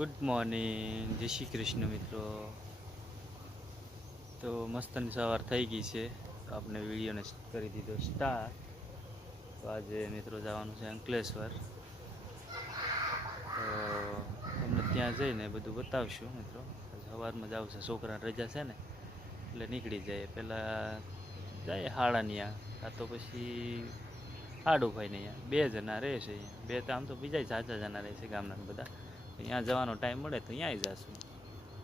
Good morning જય શ્રી કૃષ્ણ મિત્રો. તો મસ્તની સવાર થઈ ગઈ છે. આપણે વિડીયોને કરી દીધો સ્ટાર્ટ તો આજે મિત્રો જવાનું છે અંકલેશ્વર. તો તમને ત્યાં જઈને બધું બતાવશું મિત્રો. સવારમાં જ આવશે. છોકરાને રજા છે ને, એટલે નીકળી જાય. પહેલાં જાય હાડાની આ તો પછી હાડુભાઈને અહીંયા બે જણા રહે છે અહીંયા. બે તો આમ તો બીજા જાજા જણા રહે છે ગામના બધા. અહીંયા જવાનો ટાઈમ મળે તો ત્યાં જશું.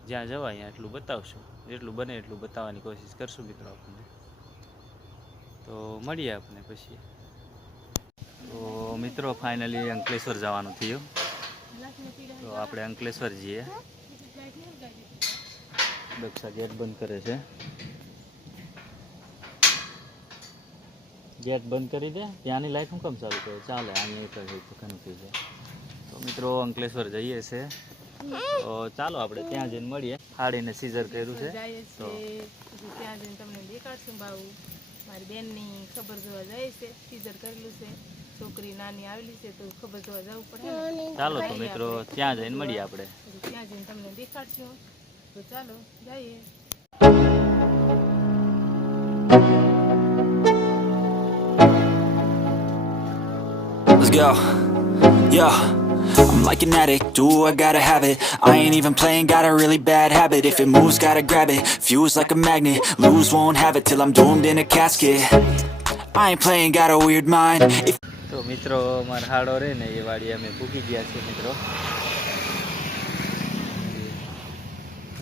જ્યાં જવાય ત્યાં એટલું બતાવશું. જેટલું બને એટલું બતાવવાની કોશિશ કરશું મિત્રો આપણને. તો મળીએ આપણે પછી. તો મિત્રો ફાઇનલી અંકલેશ્વર જવાનું થયું. તો આપણે અંકલેશ્વર જઈએ. દક્ષા ગેટ બંધ કરે છે. ગેટ બંધ કરી દે. ત્યાંની લાઈટ હું કેમ ચાલુ કરે? ચાલે અહીંયા એક ઘણું થઈ જાય તો મિત્રો અંકલેશ્વર જઈએ છે. તો ચાલો આપણે ત્યાં જઈને મળીએ. હાડીને સીઝર કર્યું છે. તો ત્યાં જઈને તમને દેખાડશું ભાવ મારી બેનની ખબર જોવા જાય છે. સીઝર કરેલું છે. છોકરી નાની આવેલી છે તો ખબર જોવા જવું પડે. ચાલો તો મિત્રો ત્યાં જઈને મળીએ આપણે. ત્યાં જઈને તમને દેખાડશું. તો ચાલો જઈએ. Let's go. Yo. I'm like an addict, do I gotta have it I ain't even playing, got a really bad habit If it moves, gotta grab it, fuse like a magnet Lose, won't have it till I'm doomed in a casket I ain't playing, got a weird mind if તો મિત્રો મારા હાડો રહે ને એ વાડી અમે ભૂકી ગયા છીએ મિત્રો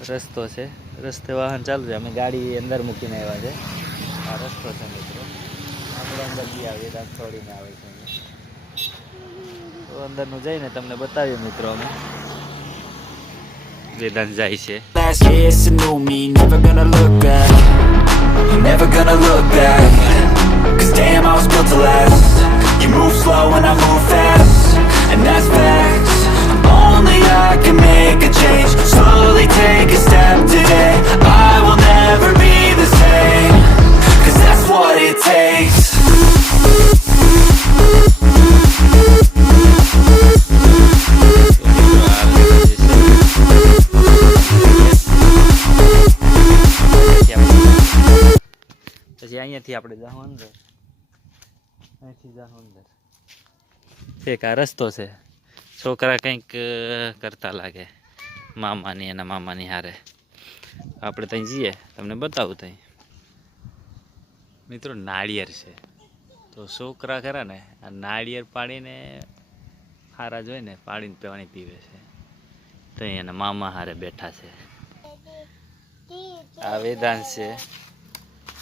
રસ્તો છે રસ્તે વાહન ચાલુ છે અમે ગાડી અંદર મૂકીને આવ્યા છે આ રસ્તો છે મિત્રો આપણે અંદર બી આવીએ ત્યાં આવે છે. તો અંદરનું જઈને તમને બતાવીએ મિત્રો અમે વેદાંત જાય છે last year, it's a new me Never gonna look back Never gonna look back Cause damn, I was built to last You move slow and I move fast And that's facts Only I can make a change પછી અહીંયાથી આપણે જાઉં અંદર. અહીંથી જાઉં અંદર. એક આ રસ્તો છે. છોકરા કંઈક કરતા લાગે. મામાની એના મામાની હારે. આપણે ત્યાં જઈએ. તમને બતાવું ત્યાં મિત્રો, નાળિયેર છે. તો છોકરા ખરા ને, આ નાળિયેર પાડીને હારા જોઈને પાડીને પીવાની પીવે છે. તો એના મામા હારે બેઠા છે. આ વેદાંત છે.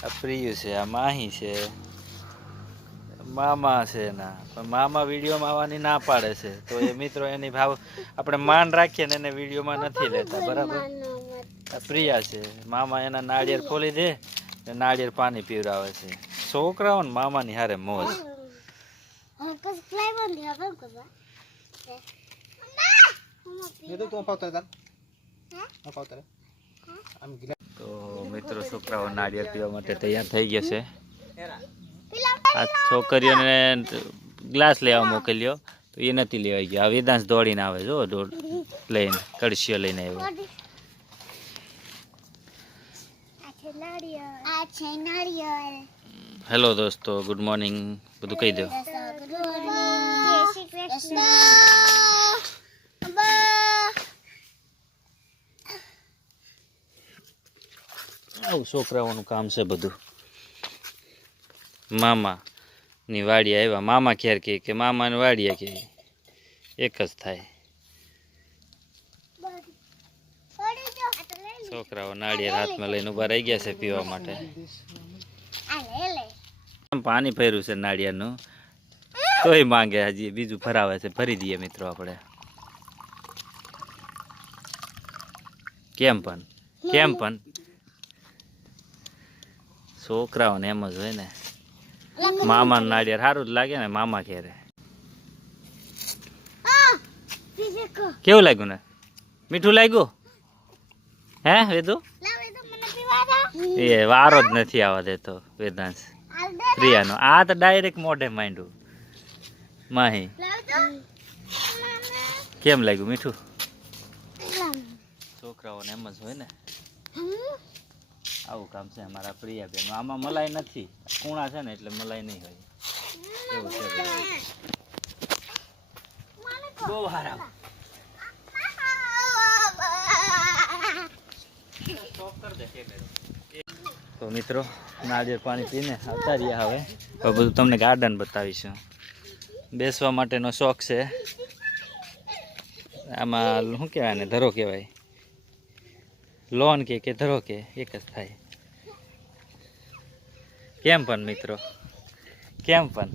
આ પ્રિયુ છે આ માહી છે મામા છે એના પણ મામા વિડીયોમાં આવવાની ના પાડે છે. તો એ મિત્રો એની ભાવ આપણે માન રાખીએ ને એને વિડીયોમાં નથી લેતા બરાબર? આ પ્રિયા છે. મામા એના નાળિયેર ખોલી દે ને નાળિયેર પાણી પીવડાવે છે. છોકરાઓ ને મામાની હારે મોજ. Itu tuh apa kan? Apa tadi? Am gila. મિત્રો છોકરાઓ નાળિયેર પીવા માટે તૈયાર થઈ ગયા છે. આ છોકરીઓને ગ્લાસ લેવા મોકલ્યો તો એ નથી લેવાઈ ગયો. આ વેદાંશ દોડીને આવે જો દોડ લઈને કળશીઓ લઈને આવ્યો. હેલો દોસ્તો ગુડ મોર્નિંગ બધું કહી દો. આવું છોકરાઓનું કામ છે બધું. મામા ની વાડી આવ્યા મામા ક્યારે કહે કે મામાની વાડીએ કે એક જ થાય. છોકરાઓ નાળિયેર હાથમાં લઈને ઊભા રહી ગયા છે પીવા માટે. પાણી ફેર્યું છે નાળિયાનું તોય માંગે હજી બીજું ફરાવે છે. ફરી દઈએ મિત્રો આપણે. કેમ પણ? કેમ પણ? છોકરાઓને એમ જ હોય ને. મામા નાળિયેર સારું જ લાગે ને મામા ઘેરે. કેવું લાગ્યું ને? મીઠું લાગ્યું? હે વેદુ? એ વારો જ નથી આવવા દેતો વેદાંશ. પ્રિયાનો. આ તો ડાયરેક્ટ મોઢે માંડ્યું. માહી. કેમ લાગ્યું મીઠું? છોકરાઓને એમ જ હોય ને. આવું કામ છે અમારા પ્રિયાબેન. આમાં મલાઈ નથી. કૂણા છે ને એટલે મલાઈ નહીં હોય. એવું છે બહુ હારા તો મિત્રો નાળિયેર પાણી પીને આવતા રહ્યા હવે. હવે બધું તમને ગાર્ડન બતાવીશું. બેસવા માટેનો શોખ છે. આમાં શું કહેવાય ને, ધરો કહેવાય. લોન કે કે ધરો કે, એક જ થાય. કેમ પણ, મિત્રો? કેમ પણ?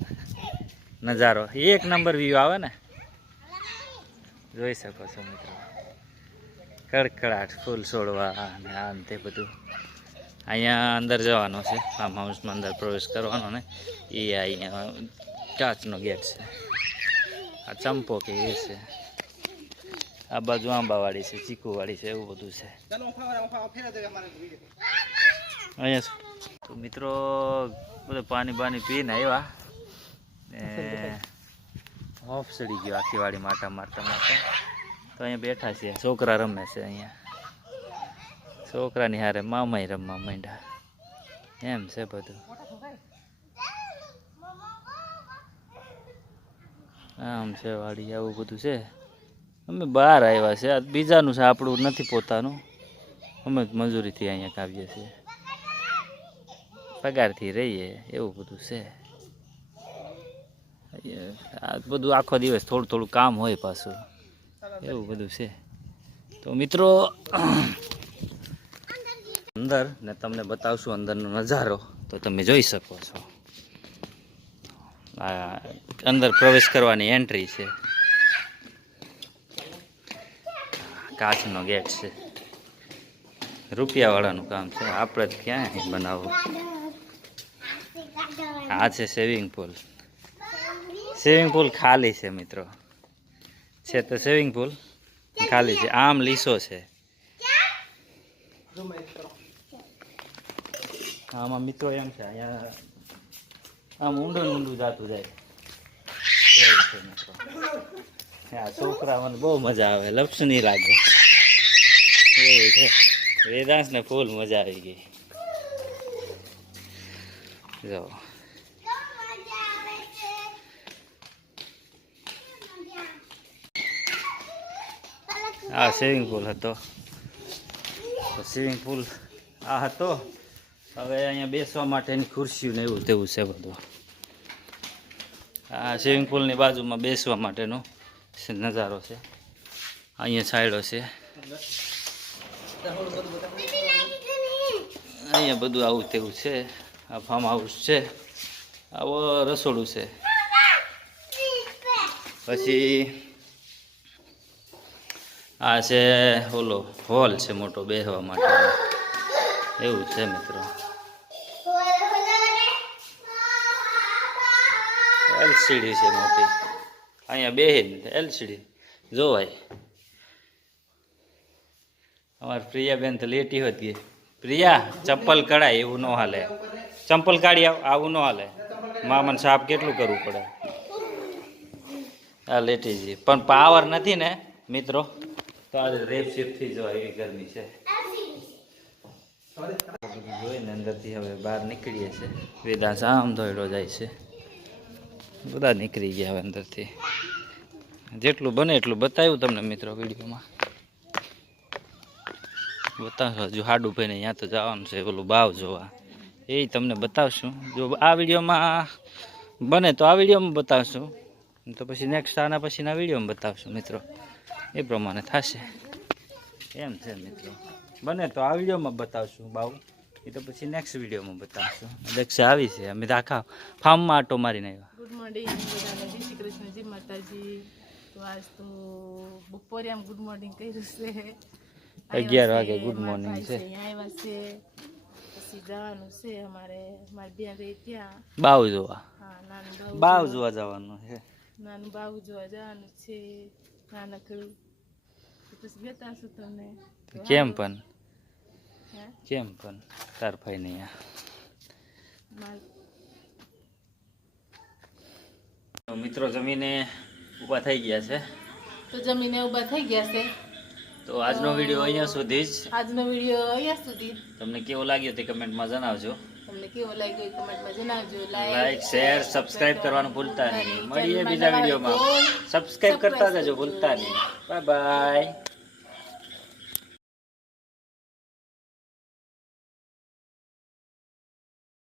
નજારો. એક નંબર વ્યૂ આવે ને? જોઈ શકો છો, મિત્રો. કડકડાટ, ફૂલ છોડવા અને આ ને તે બધું. અહીંયા અંદર જવાનું છે. ફાર્મ હાઉસમાં અંદર પ્રવેશ કરવાનો ને. એ અહીંયા કાચનો ગેટ છે. આ ચંપો કે એ છે. આ બાજુ આંબાવાળી છે ચીકુવાળી છે, એવું બધું છે. અહીંયા શું? તો મિત્રો, બધું પાણી બાણી પીને આવ્યા. ને હોફ ચડી ગયો આખી વાળી માટા મારતા મારતા તો. અહીંયા બેઠા છે છોકરા રમે છે અહીંયા. છોકરાની હારે મામાય રમવા માંડ્યા. એમ છે બધું. આમ છે વાડી, આવું બધું છે. અમે બહાર આવ્યા છે. બીજાનું છે, આપણું નથી પોતાનું. અમે મજૂરીથી અહીંયા કાવીએ છીએ. પગારથી રહીએ, એવું બધું છે. આ બધું આખો દિવસ થોડું થોડું કામ હોય પાછું, એવું બધું છે. તો મિત્રો, અંદર, ને તમને બતાવશું અંદરનો નજારો. તો તમે જોઈ શકો છો. આ અંદર પ્રવેશ કરવાની એન્ટ્રી છે. કાચનો ગેટ છે. રૂપિયાવાળાનું કામ છે. આપણે ક્યાં બનાવવું? આ છે સ્વિમિંગ પુલ સ્વિમિંગ પુલ ખાલી છે, મિત્રો. છે તો સ્વિમિંગ પુલ ખાલી છે. આમ લીસો છે. આમાં મિત્રો એમ છે, અહીંયા આમ ઊંડું ઊંડું જાતું જાય. એવું છે, મિત્રો. હા, છોકરાઓને બહુ મજા આવે લપસ નહીં લાગે. એવું છે. વેદાંશને ફૂલ મજા આવી ગઈ. જો આ સ્વિમિંગ પુલ હતો. સ્વિમિંગ પુલ આ હતો. હવે અહીંયા બેસવા માટેની ખુરશીઓ ને એવું તેવું છે બધું. આ સ્વિમિંગ પુલની બાજુમાં બેસવા માટેનો નજારો છે. અહીંયા સાઈડો છે. અહીંયા બધું આવું તેવું છે. આ ફાર્મ હાઉસ છે. આવો રસોડું છે. પછી આ છે ઓલો હોલ છે મોટો બેસવા માટે. એવું છે મિત્રો. એલસીડી છે મોટી. અહીંયા બેહીને એલસીડી. જોવાય. અમારે પ્રિયાબેન તો લેટી હતી પ્રિયા, ચપ્પલ કઢાય, એવું ન હાલે. ચંપલ કાઢી આવ, આવું ન હાલે. મામાને સાફ કેટલું કરવું પડે? આ લેટીજી. પણ પાવર નથી ને, મિત્રો? તો આજે રેપ શિફ્ટથી જો એવી ગરમી છે. જોઈને અંદરથી હવે બહાર નીકળીએ છીએ. વેદાસ આમ ધોયડો જાય છે. બધા નીકળી ગયા હવે અંદરથી. જેટલું બને એટલું બતાવ્યું તમને મિત્રો વિડીયોમાં. બતાવશો હજુ હાડું ભાઈને ત્યાં તો જવાનું છે પેલું બાવ જોવા. એ તમને બતાવશું. જો આ વિડીયોમાં બને તો આ વિડીયોમાં બતાવશું. તો પછી નેક્સ્ટ આના પછીના વિડીયોમાં બતાવશું મિત્રો. એ પ્રમાણે થશે. એમ છે મિત્રો. બને તો આ વિડીયોમાં બતાવશું બાવ એ તો પછી નેક્સ્ટ વિડીયોમાં બતાવશું. દક્ષ આવી છે. અમે આખા ફાર્મમાં આટો મારીને આવ્યા. ગુડ મોર્નિંગ જય શ્રી કૃષ્ણ. જય માતાજી. તો આજ તો બપોરે આમ ગુડ મોર્નિંગ કર્યું છે. અગિયાર વાગે ગુડ મોર્નિંગ છે. છે પછી જવાનું છે અમારે મારી બેન રહી ત્યાં. બાવ જોવા? હા નાનું બાવું જોવા- જોવા જવાનું છે. નાનું બાવ જોવા જવાનું છે નાનકડું. પછી બતાવશું તમને. તો કેમ પણ? હે? કેમ પણ? તાર ભાઈ નહીં માર- મિત્રો જમીને ઊભા થઈ ગયા છે. તો જમીને ઊભા થઈ ગયા છે. તો આજનો વીડિયો અહીંયા સુધી જ. આજનો વીડિયો અહીંયા સુધી. તમને કેવો લાગ્યો તે કમેન્ટમાં જણાવજો. તમને કેવો લાગ્યો કમેન્ટમાં જણાવજો. લાઈક શેર સબસ્ક્રાઇબ કરવાનું ભૂલતા નહીં. મળીએ બીજા વિડીયોમાં. સબસ્ક્રાઇબ કરતા જજો ભૂલતા નહીં. Bye bye